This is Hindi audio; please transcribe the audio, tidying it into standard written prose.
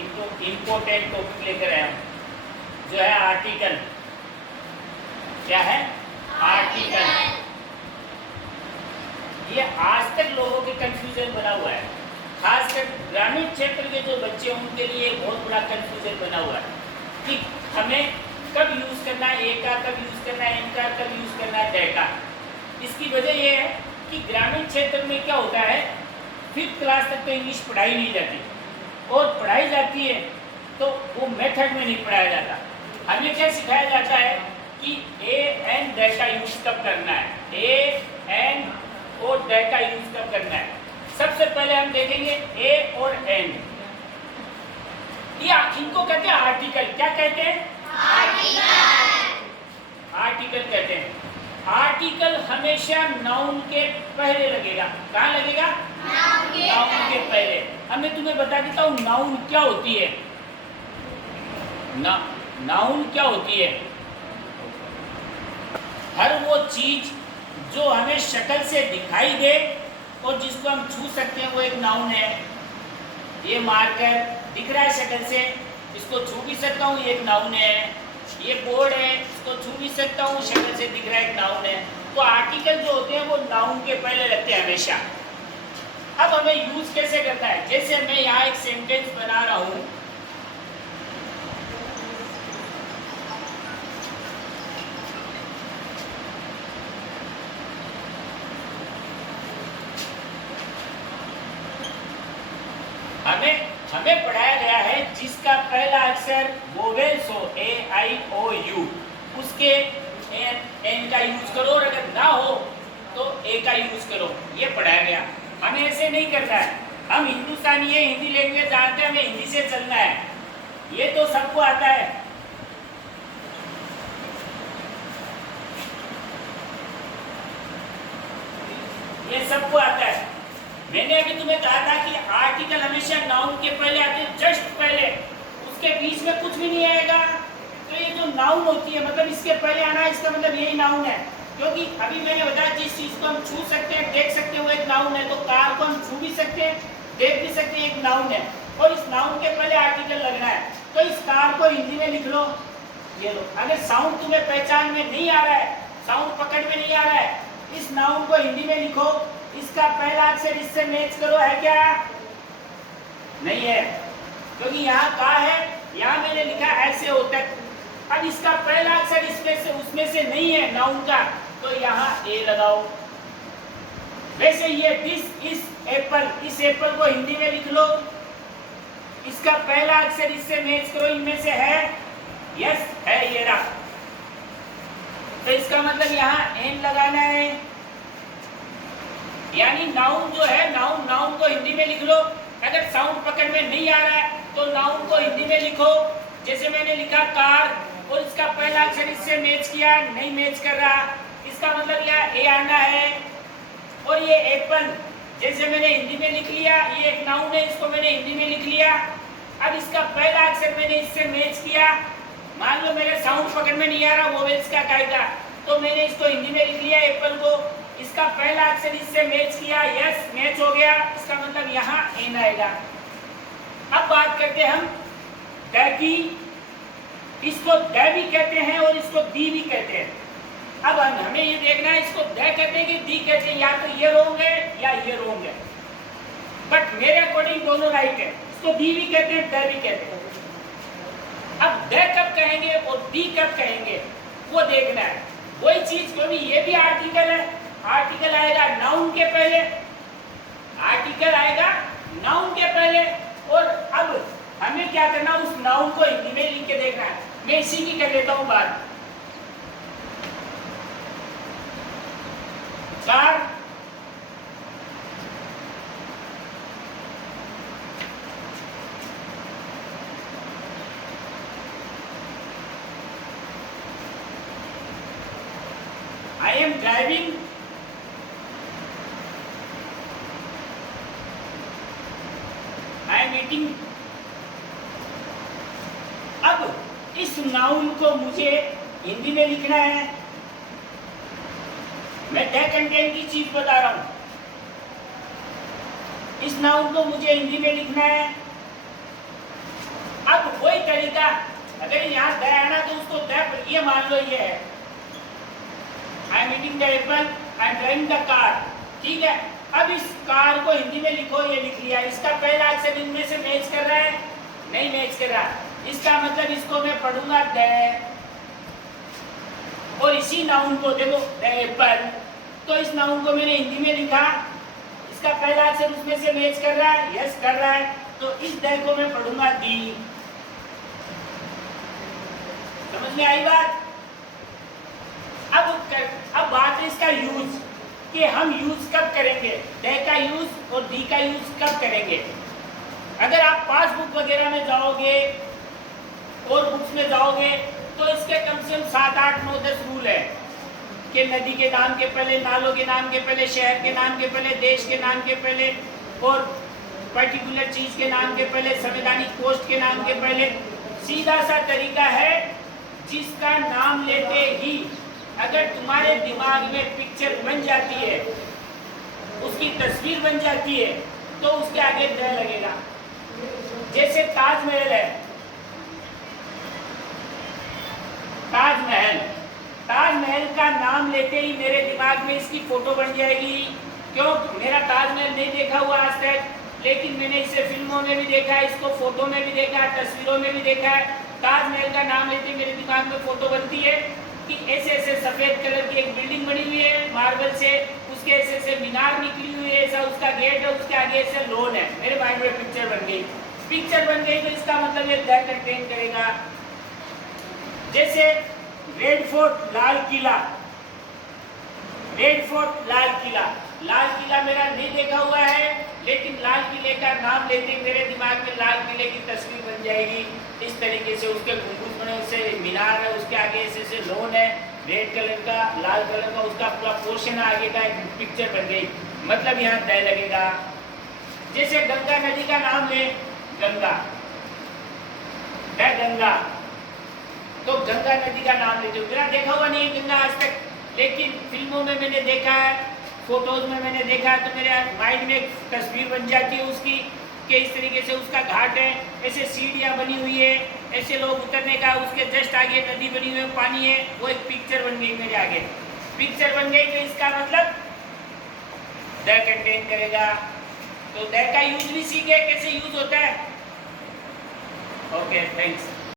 इम्पोर्टेंट टॉपिक लेकर आया हूँ, जो है आर्टिकल। क्या है? आर्टिकल। ये आज तक लोगों के कंफ्यूजन बना हुआ है, खासकर ग्रामीण क्षेत्र के जो बच्चे हैं उनके लिए बहुत बड़ा कंफ्यूजन बना हुआ है कि हमें कब यूज़ करना है ए का, कब यूज़ करना है एन का, कब यूज़ करना है डे का। इसकी वजह यह है कि ग्रामीण क्षेत्र में क्या होता है, 5th क्लास तक तो इंग्लिश पढ़ाई नहीं जाती, और पढ़ाई जाती है तो वो मेथड में नहीं पढ़ाया जाता। हमें क्या सिखाया जाता है कि ए एन डे का यूज़ कब करना है, ए एन और डे का यूज़ कब करना है। सबसे पहले हम देखेंगे ए और एन, ये इनको कहते हैं आर्टिकल। क्या कहते हैं? आर्टिकल कहते हैं। आर्टिकल हमेशा नाउन के पहले लगेगा। कहाँ लगेगा? नाउन के पहले। अब मैं तुम्हें बता देता हूँ नाउन क्या होती है। नाउन क्या होती है? हर वो चीज जो हमें शक्ल से दिखाई दे और जिसको हम छू सकते हैं वो एक नाउन है। ये मार्कर दिख रहा है शक्ल से, इसको छू भी सकता हूँ, ये एक नाउन है। ये बोर्ड है, इसको छू भी सकता हूँ, शक्ल से दिख रहा है, एक नाउन है। तो आर्टिकल जो होते हैं वो नाउन के पहले लगते हैं हमेशा। अब हमें यूज कैसे करना है? जैसे मैं यहाँ एक सेंटेंस बना रहा हूँ, हमें पढ़ाया गया है जिसका पहला अक्षर वोवेल्स हो, ए आई ओ यू, उसके एन का यूज करो, और अगर ना हो तो ए का यूज करो। ये पढ़ाया गया। हमें ऐसे नहीं करना है। हम हिंदुस्तानी है, हिंदी लैंग्वेज जानते हैं, हमें हिंदी से चलना है। ये तो सबको आता है। ये सबको आता है। मैंने अभी तुम्हें कहा था कि आर्टिकल हमेशा नाउन के पहले आते हैं, जस्ट पहले, उसके बीच में कुछ भी नहीं आएगा। तो ये जो नाउन होती है, मतलब इसके पहले आना है, इसका मतलब यही नाउन है। क्योंकि अभी मैंने बताया जिस चीज को हम छू सकते हैं, देख सकते हैं, वो एक नाउन है। तो कार को हम छू भी सकते हैं, देख भी सकते हैं, एक नाउन है। और इस नाउन के पहले आर्टिकल लगना है। तो इस कार को हिंदी में लिख लो, ये लो। अगर साउंड तुम्हें पहचान में नहीं आ रहा है, साउंड पकड़ में नहीं आ रहा है, इस नाउन को हिंदी में लिखो। इसका पहला अक्षर इससे मैच करो, है क्या? नहीं है, क्योंकि यहाँ का है, यहाँ मैंने लिखा ऐसे होता है। अब इसका पहला अक्षर इसमें से उसमें से नहीं है नाउन का, तो यहाँ ए लगाओ। वैसे ये दिस इज एप्पल, इस एप्पल को हिंदी में लिख लो। इसका पहला अक्षर इससे मैच करो, इनमें से है, यस है, ये रहा। तो इसका मतलब यहाँ एन लगाना है। यानी नाउन जो है, नाउन को हिंदी में लिख लो। अगर साउंड पकड़ में नहीं आ रहा है तो नाउन को हिंदी में लिखो। जैसे मैंने लिखा कार, और इसका पहला अक्षर इससे मैच किया, नहीं मैच कर रहा, इसका मतलब यहाँ ए आना है। और ये एप्पल, जैसे मैंने हिंदी में लिख लिया, ये एक नाउन है, इसको मैंने हिंदी में लिख लिया। अब इसका पहला अक्षर मैंने इससे मैच किया। मान लो मेरे साउंड पकड़ में नहीं आ रहा, वोवेल्स का कायदा, तो मैंने इसको हिंदी में लिख लिया एप्पल को। इसका पहला अक्षर इससे मैच किया, यस मैच हो गया, इसका मतलब यहाँ एन आएगा। अब बात करते हैं हम द की। इसको द भी कहते हैं और इसको दी भी कहते हैं। अब हमें ये देखना है, इसको द कहते हैं कि दी कहते हैं। या तो ये रोंग है या ये रोंग है, बट मेरे अकॉर्डिंग दोनों राइट है। इसको दी भी कहते हैं, द भी कहते हैं। अब द कब कहेंगे और दी कब कहेंगे वो देखना है। वही चीज, क्योंकि ये भी आर्टिकल है। आर्टिकल आएगा नाउन के पहले, आर्टिकल आएगा नाउन के पहले। और अब हमें क्या करना, उस नाउन को हिंदी में लिख के देखना है। मैं इसी की कर लेता हूं बात। Car, I am driving, I am eating. अब इस नाउन को मुझे हिंदी में लिखना है। मैं द कंटेंट की चीज बता रहा हूं। इस नाउन को मुझे हिंदी में लिखना है। क्या? अगर यहाँ द है ना तो उसको द ये मान लो ये है। I am eating the Apple, I am driving the car. ठीक है, अब इस कार को हिंदी में लिखो, ये लिख लिया। इसका पहला अक्षर इनमें से मैच कर रहा है? नहीं मैच कर रहा। इसका मतलब इसको मैं पढ़ूंगा द, और इसी नाउन को देखो द एप्पल, तो इस नाउन को मैंने हिंदी में लिखा, इसका पहला अक्षर उसमें से मैच कर रहा है? यस कर रहा है, तो इस द को मैं पढ़ूंगा दी। समझ में आई बात? अब बात है इसका यूज, कि हम यूज कब करेंगे, द का यूज और दी का यूज कब करेंगे। अगर आप पासबुक वगैरह में जाओगे और बुक्स में जाओगे तो इसके कम से कम 7, 8, 9, 10 रूल है कि नदी के नाम के पहले, नालों के नाम के पहले, शहर के नाम के पहले, देश के नाम के पहले और पर्टिकुलर चीज के नाम के पहले, संवैधानिक पोस्ट के नाम के पहले। सीधा सा तरीका है, जिसका नाम लेते ही अगर तुम्हारे दिमाग में पिक्चर बन जाती है, उसकी तस्वीर बन जाती है, तो उसके आगे द लगेगा। जैसे ताजमहल है, ताजमहल, ताजमहल का नाम लेते ही मेरे दिमाग में इसकी फोटो बन जाएगी। क्यों? मेरा ताजमहल नहीं देखा हुआ आज तक, लेकिन मैंने इसे फिल्मों में भी देखा है, इसको फोटो में भी देखा है, तस्वीरों में भी देखा है। ताजमहल का नाम लेते ही मेरे दिमाग में फोटो बनती है कि ऐसे ऐसे सफेद कलर की एक बिल्डिंग बनी हुई है मार्बल से, उसके ऐसे ऐसे मीनार निकली हुई है, ऐसा उसका गेट है, उसके आगे ऐसे लॉन है। मेरे माइंड में पिक्चर बन गई। पिक्चर बन गई तो इसका मतलब ये द कंटेन करेगा। जैसे red fort, Lal Qila, red fort, Lal Qila. Lal Qila मेरा नहीं देखा हुआ है, लेकिन लाल किले का नाम लेते ही मेरे दिमाग में लाल किले की तस्वीर बन जाएगी। इस तरीके से उसके गुंबद बने, उससे मीनार है, उसके आगे ऐसे ऐसे लॉन है, रेड कलर का, लाल कलर का, उसका पूरा पोर्शन आगे का एक पिक्चर बन गई। मतलब यहाँ द लगेगा। जैसे गंगा नदी का नाम ले, गंगा, गंगा, तो गंगा नदी का नाम लेते हो। मेरा देखा हुआ नहीं है गंगा आज तक, लेकिन फिल्मों में मैंने देखा है, फोटोज में मैंने देखा है, तो मेरे माइंड में एक तस्वीर बन जाती है उसकी कि इस तरीके से उसका घाट है, ऐसे सीढ़ियाँ बनी हुई है, ऐसे लोग उतरने का, उसके जस्ट आगे नदी बनी हुई है, पानी है, वो एक पिक्चर बन गई मेरे आगे। पिक्चर बन गई तो इसका मतलब द कंटेन करेगा। तो द का यूज भी सीखे कैसे यूज होता है। Okay, thanks.